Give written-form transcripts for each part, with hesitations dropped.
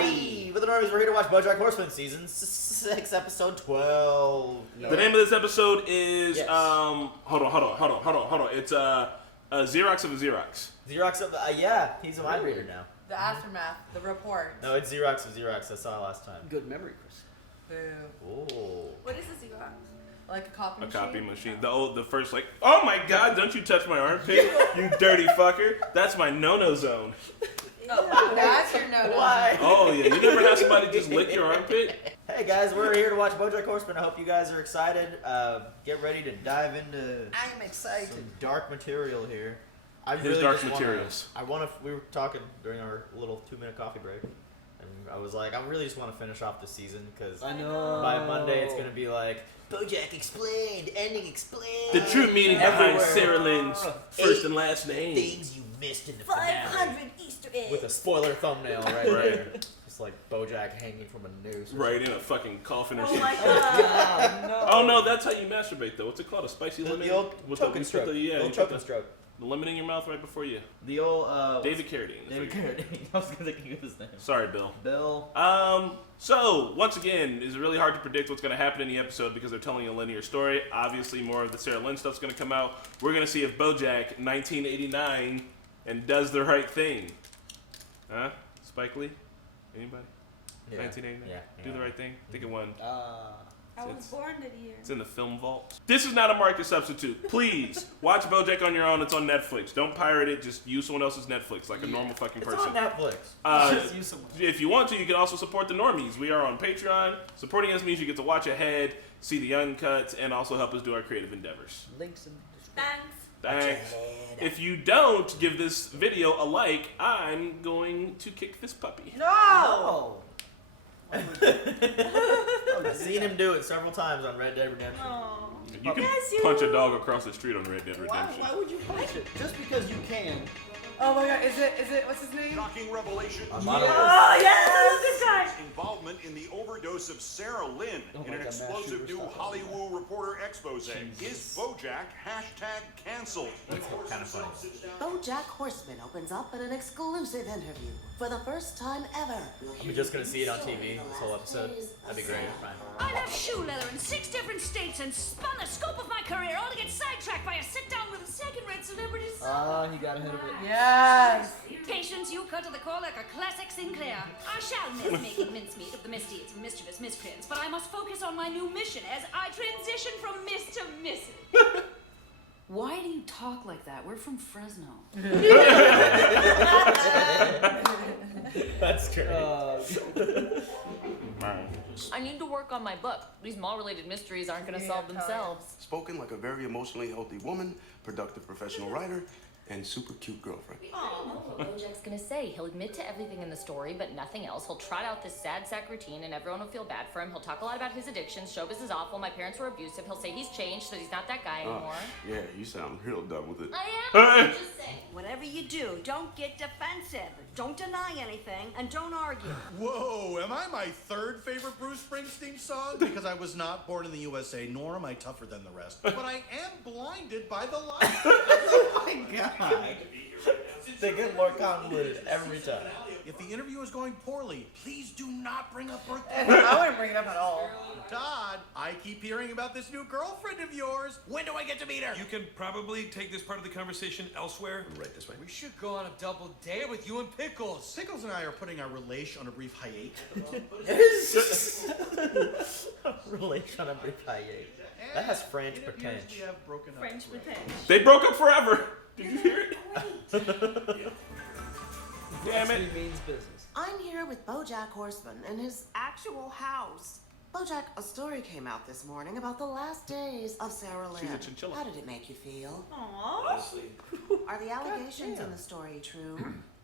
everybody! With the Normies, we're here to watch BoJack Horseman Season 6, Episode 12. No. The name of this episode is, hold on. It's, Xerox of a Xerox. Xerox of the, yeah, he's a mind reader now. The aftermath, the report. No, it's Xerox of Xerox, I saw it last time. Good memory, Chris. Boo. Ooh. What is a Xerox? Like a copy machine? A copy machine. The first, like, oh my god, don't you touch my armpit, you dirty fucker. That's my no-no zone. Oh, that's your no-no. Why? Oh, yeah, you never have somebody just lick your armpit? Hey guys, we're here to watch BoJack Horseman. I hope you guys are excited. Get ready to dive into I'm excited. some dark material here. His dark materials. We were talking during our little 2-minute coffee break, and I was like, I really just want to finish off the season, because I know. by Monday it's going to be like, BoJack explained, ending explained. The true meaning behind Everywhere. Sarah Lynn's first and last name. Things you missed in the finale. 500 Easter eggs. With a spoiler thumbnail right there. Just like BoJack hanging from a noose. Right in a fucking coffin or Oh something. my god. No. Oh no, that's how you masturbate though. What's it called? A spicy lemon? The old choking stroke. Yeah, The you old put choking stroke. the lemon in your mouth right before you. The old, David Carradine. David Carradine. I was thinking of his name. Sorry, Bill. Bill. So, once again, it's really hard to predict what's going to happen in the episode because they're telling a linear story. Obviously, more of the Sarah Lynn stuff's going to come out. We're going to see if BoJack, 1989, and does the right thing. Huh? Spike Lee? Anybody? Yeah. 1989? Yeah. Do the right thing? I think it won. I was born that year. It's in the film vault. This is not a market substitute. Please, watch BoJack on your own. It's on Netflix. Don't pirate it. Just use someone else's Netflix like a normal fucking It's person. on Netflix. Just use someone. If you want to, you can also support the Normies. We are on Patreon. Supporting us means you get to watch ahead, see the uncuts, and also help us do our creative endeavors. Links in the description. Thanks. Thanks. If you don't give this video a like, I'm going to kick this puppy. No! Oh. I've seen him do it several times on Red Dead Redemption. Oh. You can Yes, you- punch a dog across the street on Red Dead Redemption. Why would you punch it? Just because you can. Oh my god, is it, what's his name? Shocking revelation. Oh, yes, I love this guy. Involvement in the overdose of Sarah Lynn in an God, Matt explosive Shooter new stuff. Hollywood Reporter expose. Is BoJack #canceled? Kind of funny. BoJack Horseman opens up in an exclusive interview for the first time ever. We're just gonna see it on TV this whole episode. That'd be great. Fine. I left shoe leather in 6 different states and spun the scope of my career, all to get sidetracked by a sit-down with a second-rate celebrity. He got ahead of it. Yes. Patience, you cut to the core like a classic Sinclair. I shall miss making mincemeat of the misdeeds of mischievous miscreants, but I must focus on my new mission as I transition from Miss to Mrs. Why do you talk like that? We're from Fresno. That's great. I need to work on my book. These mall-related mysteries aren't going to solve themselves. Spoken like a very emotionally healthy woman, productive professional writer, and super cute girlfriend. BoJack's gonna say he'll admit to everything in the story, but nothing else. He'll trot out this sad sack routine, and everyone will feel bad for him. He'll talk a lot about his addictions. Showbiz is awful. My parents were abusive. He'll say he's changed, that he's not that guy anymore. Yeah, you sound real done with it. I am. I'm just saying. Whatever you do, don't get defensive. Don't deny anything, and don't argue. Whoa, am I my third favorite Bruce Springsteen song? Because I was not born in the USA, nor am I tougher than the rest. But I am blinded by the light. Oh my god. They get more convoluted every time. If the interview is going poorly, please do not bring up birthday. I wouldn't bring it up at all. Todd, I keep hearing about this new girlfriend of yours. When do I get to meet her? You can probably take this part of the conversation elsewhere. Right this way. We should go on a double date with you and Pickles. Pickles and I are putting our relation on a brief hiatus. Relation on a brief hiatus. That has French pretend. French pretend. They broke up forever. Did you hear it? Damn it. means business. I'm here with BoJack Horseman in his actual house. BoJack, a story came out this morning about the last days of Sarah Lynn. She's a chinchilla. How did it make you feel? Aww. Are the allegations in the story true?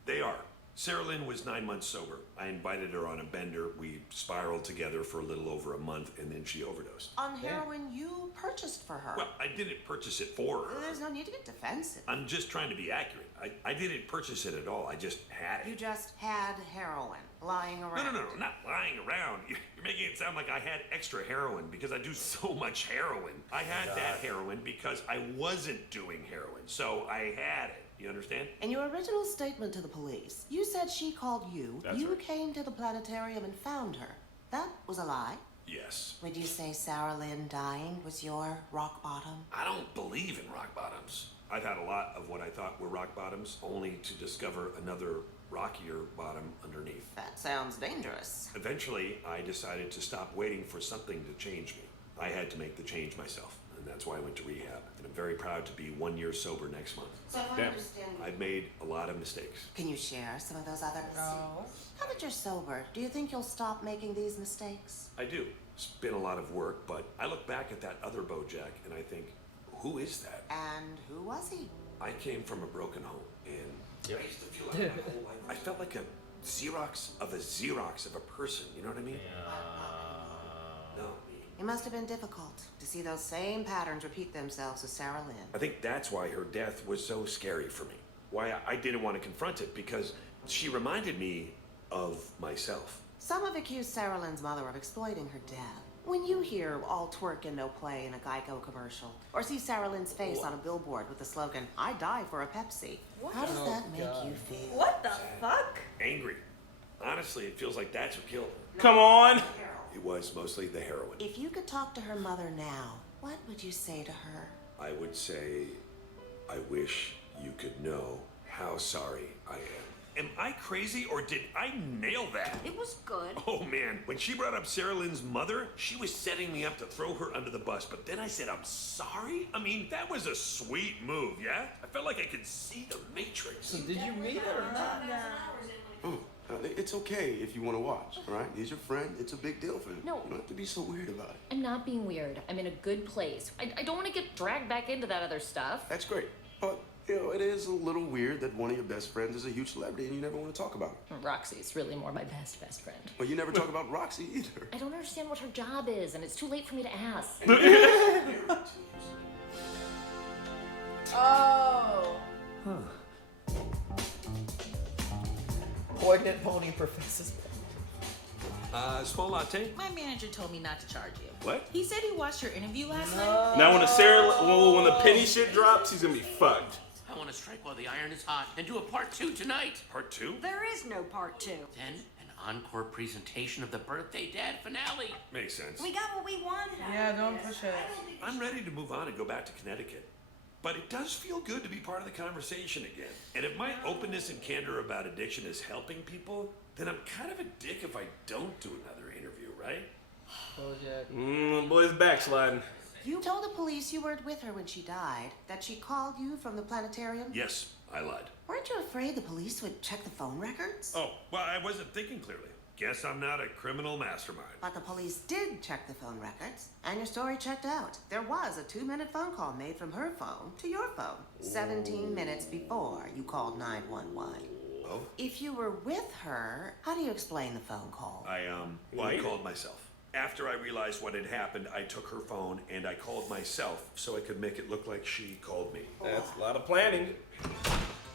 They are. Sarah Lynn was 9 months sober. I invited her on a bender. We spiraled together for a little over a month, and then she overdosed. On heroin you purchased for her. Well, I didn't purchase it for her. There's no need to get defensive. I'm just trying to be accurate. I didn't purchase it at all. I just had You it. just had heroin lying around. No, not lying around. You're making it sound like I had extra heroin because I do so much heroin. I had that heroin because I wasn't doing heroin, so I had it. You understand? In your original statement to the police, you said she called you. That's you right. came to the planetarium and found her. That was a lie. Yes. Would you say Sarah Lynn dying was your rock bottom? I don't believe in rock bottoms. I've had a lot of what I thought were rock bottoms, only to discover another rockier bottom underneath. That sounds dangerous. Eventually, I decided to stop waiting for something to change me. I had to make the change myself, and that's why I went to rehab. And I'm very proud to be 1 year sober next month. So if I Damn. understand you, I've made a lot of mistakes. can you share some of those others? No. Now that you're sober, do you think you'll stop making these mistakes? I do. It's been a lot of work, but I look back at that other BoJack and I think, who is that? And who was he? I came from a broken home, and Yep. I used to feel like my whole life, I felt like a Xerox of a person, you know what I mean? No. It must have been difficult to see those same patterns repeat themselves with Sarah Lynn. I think that's why her death was so scary for me. Why I didn't want to confront it, because she reminded me of myself. Some have accused Sarah Lynn's mother of exploiting her death. When you hear all twerk and no play in a Geico commercial, or see Sarah Lynn's face on a billboard with the slogan, "I die for a Pepsi," how does that make you feel? What the fuck? Angry. Honestly, it feels like that's what killed her. Come on. It was mostly the heroin. If you could talk to her mother now, what would you say to her? I would say, I wish you could know how sorry I am. Am I crazy or did I nail that? It was good. Oh man, when she brought up Sarah Lynn's mother, she was setting me up to throw her under the bus, but then I said, I'm sorry? I mean, that was a sweet move, yeah? I felt like I could see the Matrix. So did you meet her or not? Oh, it's okay if you want to watch, all right? He's your friend. It's a big deal for him. No. You don't have to be so weird about it. I'm not being weird. I'm in a good place. I don't want to get dragged back into that other stuff. That's great. But, you know, it is a little weird that one of your best friends is a huge celebrity and you never want to talk about her. Roxy's really more my best friend. Well, you never talk about Roxy either. I don't understand what her job is, and it's too late for me to ask. Oh. Poignant pony professes. Small latte? My manager told me not to charge you. What? He said he watched your interview last night. Now when the penny shit drops, he's gonna be fucked. I want to strike while the iron is hot and do a part 2 tonight. Part 2? There is no part 2. Then an encore presentation of the Birthday Dad finale. Makes sense. We got what we wanted. Yeah, don't push it. I'm ready to move on and go back to Connecticut. But it does feel good to be part of the conversation again. And if my openness and candor about addiction is helping people, then I'm kind of a dick if I don't do another interview, right? BoJack. Boy's backsliding. You told the police you weren't with her when she died, that she called you from the planetarium? Yes, I lied. Weren't you afraid the police would check the phone records? Oh, well, I wasn't thinking clearly. Guess I'm not a criminal mastermind. But the police did check the phone records, and your story checked out. There was a 2-minute phone call made from her phone to your phone, 17 minutes before you called 911. Oh? If you were with her, how do you explain the phone call? I called myself. After I realized what had happened, I took her phone and I called myself so I could make it look like she called me. That's a lot of planning.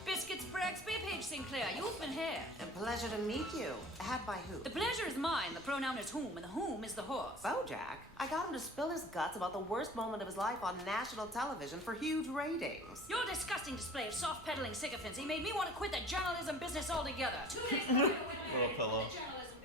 Biscuits for XP, Paige Sinclair. You've been here. A pleasure to meet you. Had by who? The pleasure is mine. The pronoun is whom, and the whom is the horse. BoJack. I got him to spill his guts about the worst moment of his life on national television for huge ratings. Your disgusting display of soft-pedaling sycophants. He made me want to quit the journalism business altogether. 2 days later, Little pillow.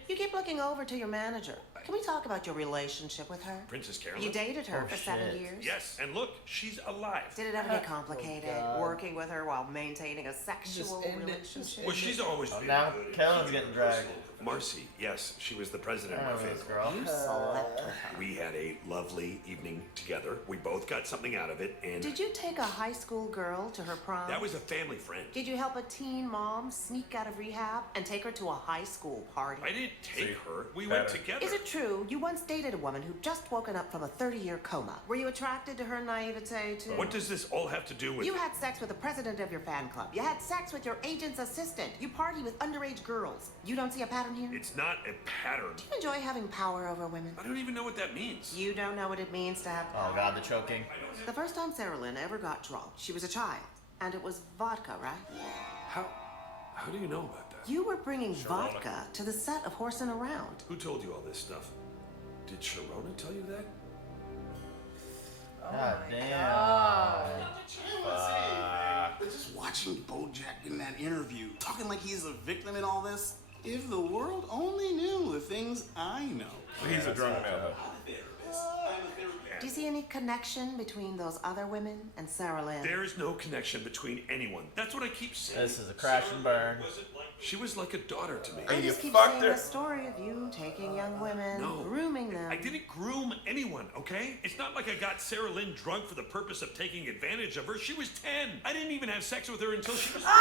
You keep looking over to your manager. Can we talk about your relationship with her? Princess Carolyn? You dated her Oh, for 7 shit. years? Yes, and look, she's alive. Did it ever get complicated, working with her while maintaining a sexual Just end it. relationship? Well, she's always been now good. Carolyn's getting dragged. Marcy, yes, she was the president of my There it is, family. girl. You slept with her. We had a lovely evening together. We both got something out of it, and Did you take a high school girl to her prom? that was a family friend. Did you help a teen mom sneak out of rehab and take her to a high school party? I didn't take her. We went together. Is it true you once dated a woman who'd just woken up from a 30-year coma? Were you attracted to her naivete too? What does this all have to do with You had sex with the president of your fan club. You had sex with your agent's assistant. You party with underage girls. You don't see a pattern here? It's not a pattern. Do you enjoy having power over women? I don't even know what that means. You don't know what it means to have power. Oh god, the choking. The first time Sarah Lynn ever got drunk, she was a child. And it was vodka, right? How do you know about that? You were bringing vodka to the set of Horsing Around. Who told you all this stuff? Did Sharona tell you that? God damn. God. Fuck. Just watching BoJack in that interview, talking like he's a victim in all this. If the world only knew the things I know. He's a drunk now, though. Do you see any connection between those other women and Sarah Lynn? There is no connection between anyone. That's what I keep saying. This is a crash and burn. She was like a daughter to me. I just keep seeing the story of you taking young women, grooming them. I didn't groom anyone, okay? It's not like I got Sarah Lynn drunk for the purpose of taking advantage of her. She was 10. I didn't even have sex with her until she was 30.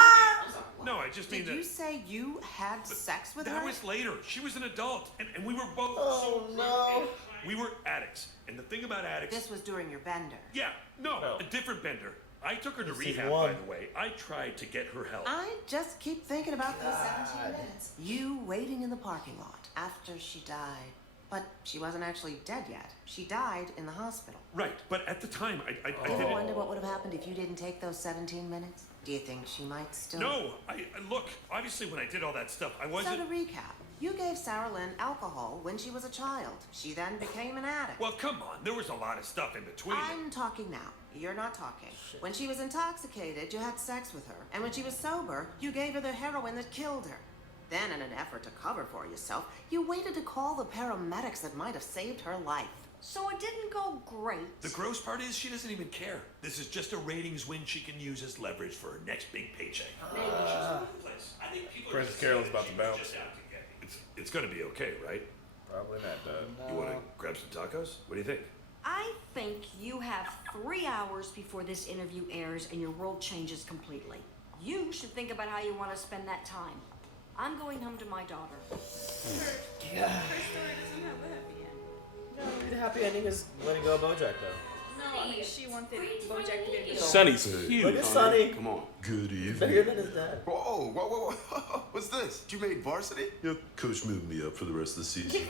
No, I just mean that... Did you say you had sex with her? That was later. She was an adult, and we were both... Oh, no. We were addicts. And the thing about addicts... This was during your bender. Yeah, no, a different bender. I took her to This is rehab, one. by the way. I tried to get her help. I just keep thinking about those 17 minutes. You waiting in the parking lot after she died. But she wasn't actually dead yet. She died in the hospital. Right, but at the time, I Do you didn't... wonder what would have happened if you didn't take those 17 minutes? Do you think she might still... No, look, obviously when I did all that stuff, I wasn't... So to recap, you gave Sarah Lynn alcohol when she was a child. She then became an addict. Well, come on, there was a lot of stuff in between. I'm talking now. You're not talking. When she was intoxicated, you had sex with her. And when she was sober, you gave her the heroin that killed her. Then, in an effort to cover for yourself, you waited to call the paramedics that might have saved her life. So it didn't go great. The gross part is she doesn't even care. This is just a ratings win she can use as leverage for her next big paycheck. Maybe she's in a place. I think people Princess Carol's about to bounce. It's gonna be okay, right? Probably not, Dad. You wanna grab some tacos? What do you think? I think you have 3 hours before this interview airs and your world changes completely. You should think about how you want to spend that time. I'm going home to my daughter. Yeah. Her story doesn't have a happy end. No, the happy ending is letting go of BoJack, though. No, I mean, she wanted BoJack to get the Sonny's huge. Look at Sonny. Come on. Good evening. Bigger than his dad. Whoa. What's this? You made varsity? Yeah, coach moved me up for the rest of the season.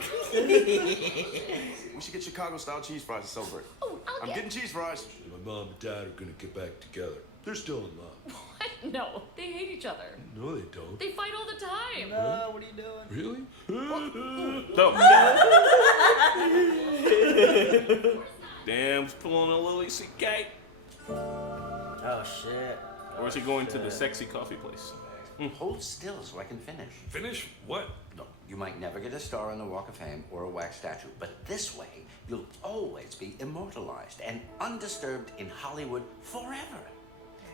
We should get Chicago-style cheese fries to celebrate. Oh, I'm getting cheese fries. My mom and dad are gonna get back together. They're still in love. What? No, they hate each other. No, they don't. They fight all the time. No, what are you doing? Really? No. Damn, he's pulling a Lily C.K. Oh, shit. Or is he going to the sexy coffee place? Hold still so I can finish. Finish? What? Look, you might never get a star on the Walk of Fame or a wax statue, but this way, you'll always be immortalized and undisturbed in Hollywood forever.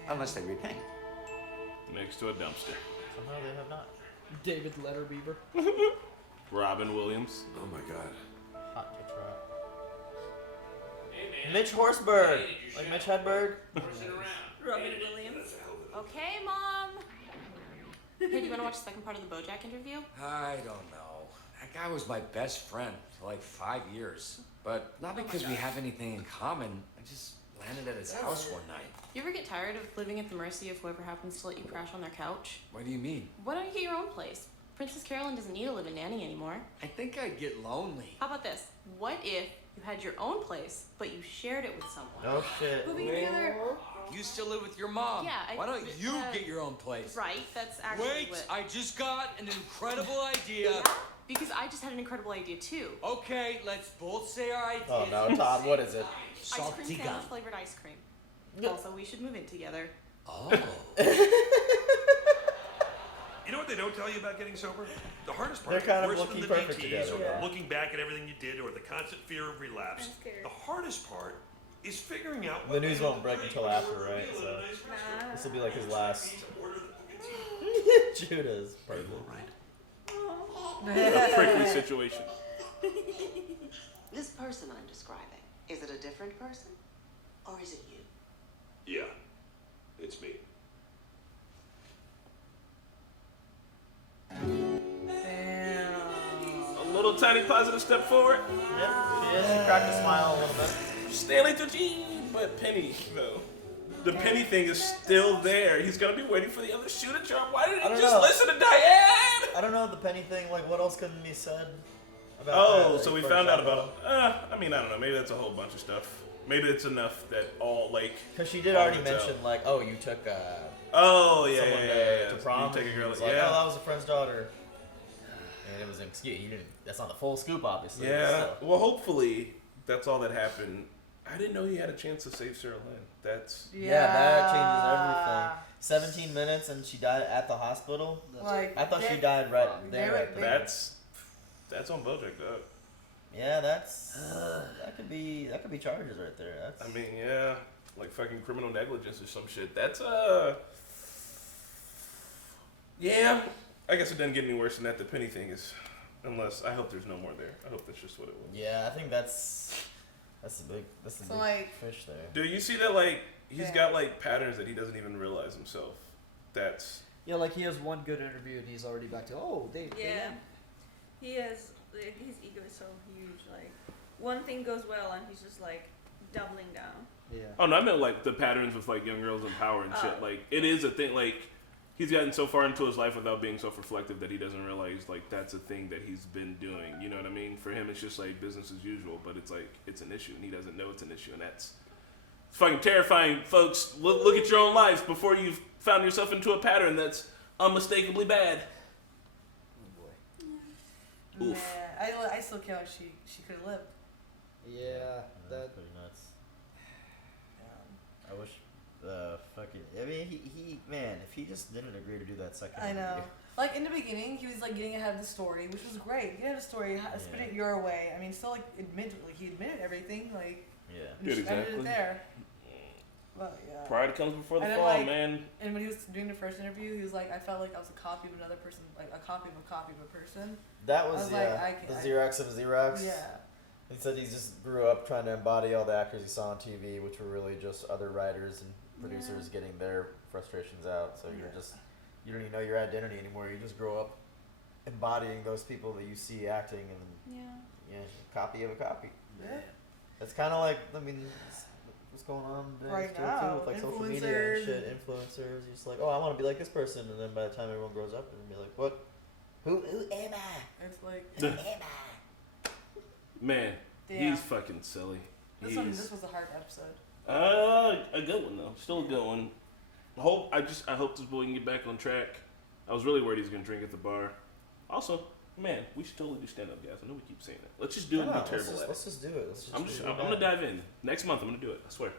Unless they repaint. Next to a dumpster. Somehow they have not. David Letterbeaver. Robin Williams. Oh my god. Hot to try. Mitch Horsberg. Like Mitch Hedberg. Robin Williams. Okay, Mom. Hey, do you want to watch the second part of the BoJack interview? I don't know. That guy was my best friend for like 5 years. But not because we have anything in common. I just landed at his house one night. You ever get tired of living at the mercy of whoever happens to let you crash on their couch? What do you mean? Why don't you get your own place? Princess Carolyn doesn't need a live-in nanny anymore. I think I'd get lonely. How about this? What if you had your own place, but you shared it with someone? Oh, shit. Moving together. You still live with your mom. Yeah, Why don't you get your own place? Right, that's actually Wait, what... I just got an incredible idea. Yeah? Because I just had an incredible idea too. Okay, let's both say our ideas. Oh, no, Todd, what is it? Ice cream Salty sandwich gum. flavored ice cream. Also, we should move in together. Oh. You know what they don't tell you about getting sober? The hardest part They're kind of worse looking than the perfect DTs together. or Yeah. the looking back at everything you did or the constant fear of relapse. I'm scared. The hardest part is figuring out The what news hell won't break until after, right? So Nah. this will be like his last. Judah's perfect. A prickly situation. This person I'm describing, is it a different person? Or is it you? Yeah, it's me. Damn. A little tiny positive step forward. Yep, she is. He cracked a smile a little bit. Stanley Tucci, but Penny though. The Penny thing is still there. He's gonna be waiting for the other shoe to drop. Why didn't I he don't just know. listen to Diane? I don't know the Penny thing. Like, what else couldn't be said about Oh, that? so we Like, found out for about. I mean, I don't know. Maybe that's a whole bunch of stuff. Maybe it's enough that all like. Because she did all already the tell. mention, like, oh, you took Oh yeah, someone yeah. to prom. You take a and girl. was like, Yeah. oh, that was a friend's daughter. And it was an excuse. You didn't. That's not the full scoop, obviously. Yeah. So. Well, hopefully that's all that happened. I didn't know he had a chance to save Sarah Lynn. That's that changes everything. 17 minutes and she died at the hospital. Like, I thought she died right there. Right there. That's on BoJack, dog. Yeah, that's that could be charges right there. That's, I mean, yeah, like fucking criminal negligence or some shit. That's yeah. I guess it doesn't get any worse than that. The penny thing is, unless I hope there's no more there. I hope that's just what it was. Yeah, I think that's a big fish there. Dude, you see that like he's got like patterns that he doesn't even realize himself. That's like he has one good interview and he's already back to they he has his ego is so huge. Like one thing goes well and he's just like doubling down. Yeah. Oh no, I meant like the patterns with like young girls in power and shit. Like it is a thing. Like he's gotten so far into his life without being self-reflective that he doesn't realize like that's a thing that he's been doing. You know what I mean? For him, it's just like business as usual, but it's like it's an issue and he doesn't know it's an issue, and that's fucking terrifying, folks. Look at your own lives before you've found yourself into a pattern that's unmistakably bad. Oof. Yeah, I still can't. She could have lived. Yeah, that's pretty nuts. I wish, fucking. I mean, he man, if he just didn't agree to do that second. I know. Like in the beginning, he was like getting ahead of the story, which was great. Get ahead of the story, spin it your way. I mean, still like he admitted everything. Like Good, exactly. ended it there. But yeah. Pride comes before the And fall, then, like, man. And when he was doing the first interview, he was like, I felt like I was a copy of another person, like a copy of a copy of a person. That was, the Xerox of Xerox. Yeah. He said he just grew up trying to embody all the actors he saw on TV, which were really just other writers and producers getting their frustrations out. So you don't even know your identity anymore. You just grow up embodying those people that you see acting, and copy of a copy. Yeah. It's kind of like, I mean, what's going on right too, now with like social media and shit, influencers. You're just like, oh, I want to be like this person, and then by the time everyone grows up, and be like, what? Who am I? It's like, who am I? Man, he's fucking silly. This was a hard episode. A good one though. Still a good one. I hope this boy can get back on track. I was really worried he's gonna drink at the bar. Also, man, we should totally do stand up, guys. I know we keep saying it. Let's just do it and be terrible at it. Let's just do it. I'm gonna dive in. Next month I'm gonna do it, I swear.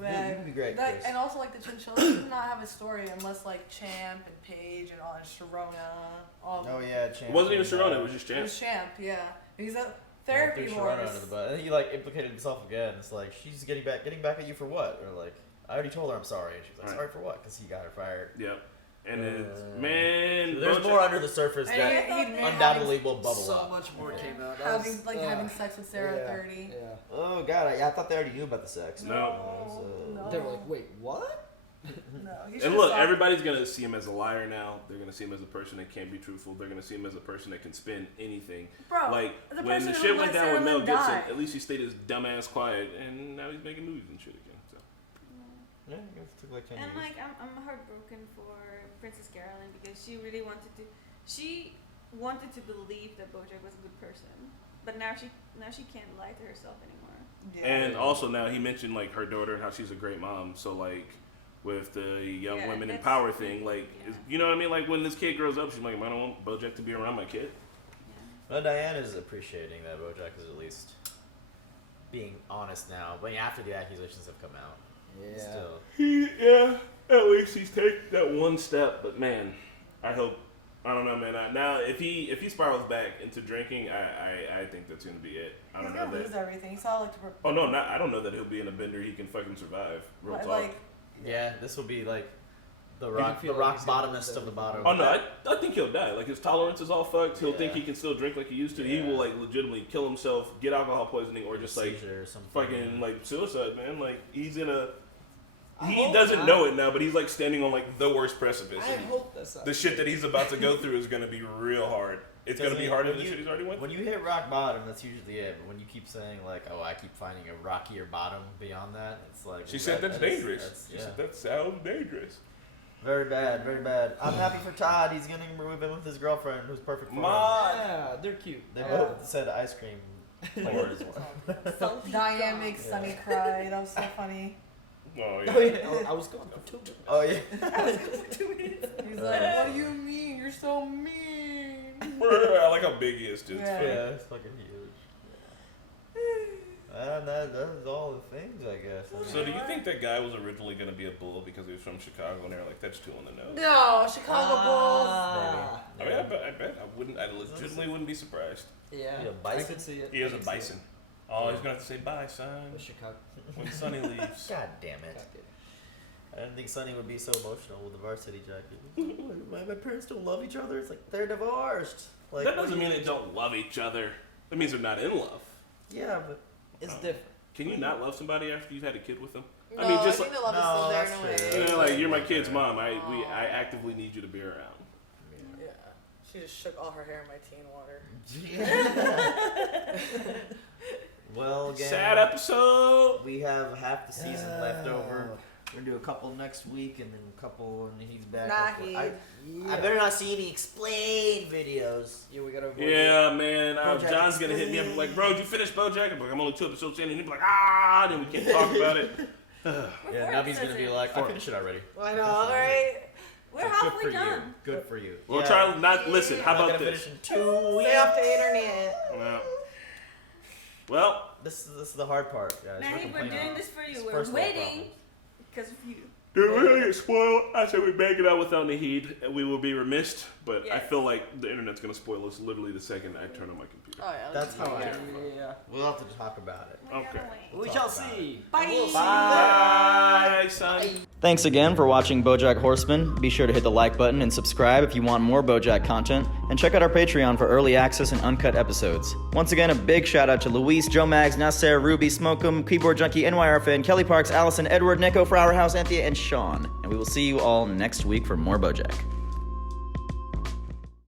Yeah, you can be great. And also like the chinchillas did not have a story unless like Champ and Paige and all and Sharona. All Champ. It wasn't even Sharona, it was just Champ. It was Champ, yeah. He's a therapy horse. Under the butt. And he like implicated himself again. It's like, she's getting back at you for what? Or like, I already told her I'm sorry, and she's like, sorry for what? Because he got her fired. Yep. And then, man, so there's more under the surface that undoubtedly will bubble up. So much more came out. Having sex with Sarah at 30. Yeah. Oh god, I thought they already knew about the sex. No. They were like, wait, what? No. And look, everybody's gonna see him as a liar now. They're gonna see him as a person that can't be truthful. They're gonna see him as a person that can spin anything. Bro, like the when the person shit who went let down with Sarah Mel Lynn Gibson, die. at least he stayed his dumbass quiet, and now he's making movies and shit again. So. Yeah, it took like 10 And years. like I'm heartbroken for Princess Carolyn because she really wanted to believe that BoJack was a good person, but now she can't lie to herself anymore. Yeah. And also now he mentioned like her daughter and how she's a great mom. So like with the young women in power thing, like you know what I mean? Like when this kid grows up, she's like, I don't want BoJack to be around my kid. Well, Diane is appreciating that BoJack is at least being honest now, but after the accusations have come out. Yeah. Still. At least he's taken that one step. But man, I don't know, man. Now if he spirals back into drinking, I think that's gonna be it. I don't He's know gonna that. lose everything. He saw like. Oh no, I don't know that he'll be in a bender he can fucking survive. Real talk. Like, yeah, this will be like the rock bottomest of the bottom. Oh no, I think he'll die. Like his tolerance is all fucked. He'll think he can still drink like he used to. He will like legitimately kill himself, get alcohol poisoning, or just like fucking like suicide, man. Like he's gonna. He doesn't know it now, but he's like standing on like the worst precipice. I hope that's not the shit that he's about to go through is gonna be real hard. It's gonna be harder than the shit he's already went through. When you hit rock bottom, that's usually it. But when you keep saying like, "Oh, I keep finding a rockier bottom beyond that," it's like she said that's dangerous. She said that sounds dangerous. Very bad, very bad. I'm happy for Todd. He's gonna move in with his girlfriend, who's perfect for him. Yeah, they're cute. They both said ice cream poured as well. Diane makes Sunny cry. That was so funny. Oh yeah. I was going for 2 minutes. Oh yeah. I was going for 2 minutes. He's like, "What do you mean? You're so mean." I like how big he is too. Yeah, it's fucking huge. And that's all the things, I guess. I mean, So do you think that guy was originally going to be a bull because he was from Chicago and they were like, that's too on the nose? No, Chicago Bulls. I mean, I legitimately wouldn't be surprised. Yeah, Yeah, bison? I could see it. He is I a could see bison. it. Oh, he's going to have to say bye, son. With Chicago. When Sonny leaves. God damn it. I didn't think Sonny would be so emotional with the varsity jacket. My parents don't love each other. It's like they're divorced. Like That doesn't mean they don't love each other. That means they're not in love. Yeah, but It's different. Can you not love somebody after you've had a kid with them? No, I mean, just think like, the love is still there in a way. you know, like you're my kid's mom. I actively need you to be around. Yeah. She just shook all her hair in my teen water. Well, again, Sad episode. We have half the season left over. We're gonna do a couple next week, and then a couple, and he's back. I better not see any explain videos. Yeah, we gotta. Yeah, man. BoJack John's gonna hit me up like, bro, did you finish BoJack? I'm like, I'm only 2 episodes in, and he'll be like, ah, then we can't talk about it. Yeah, Nubby's gonna be like, I finished it already. I know, right? We're Good halfway for you. done. Good for you. We'll try not listen. How I'm not about gonna this? finish in 2 weeks. Stay off the internet. Well, this is the hard part, guys. Manny, we're complaining. doing this for you. It's We're first world waiting problems. because of you. dude, we're gonna get spoiled. I said we bang it out without Naheed, and we will be remiss. But I Yes. feel like the internet's gonna spoil us literally the second I turn on my computer. Oh yeah. That's how I Yeah. am. We'll have to talk about it. Okay. We shall see. Bye. We'll see. Bye, son. Thanks again for watching BoJack Horseman. Be sure to hit the like button and subscribe if you want more BoJack content, and check out our Patreon for early access and uncut episodes. Once again, a big shout out to Luis, Joe Mags, Nasser, Ruby, Smokum, Keyboard Junkie, NYR Fan, Kelly Parks, Allison, Edward, Nico, Flower House, Anthea, and Sean. And we will see you all next week for more BoJack.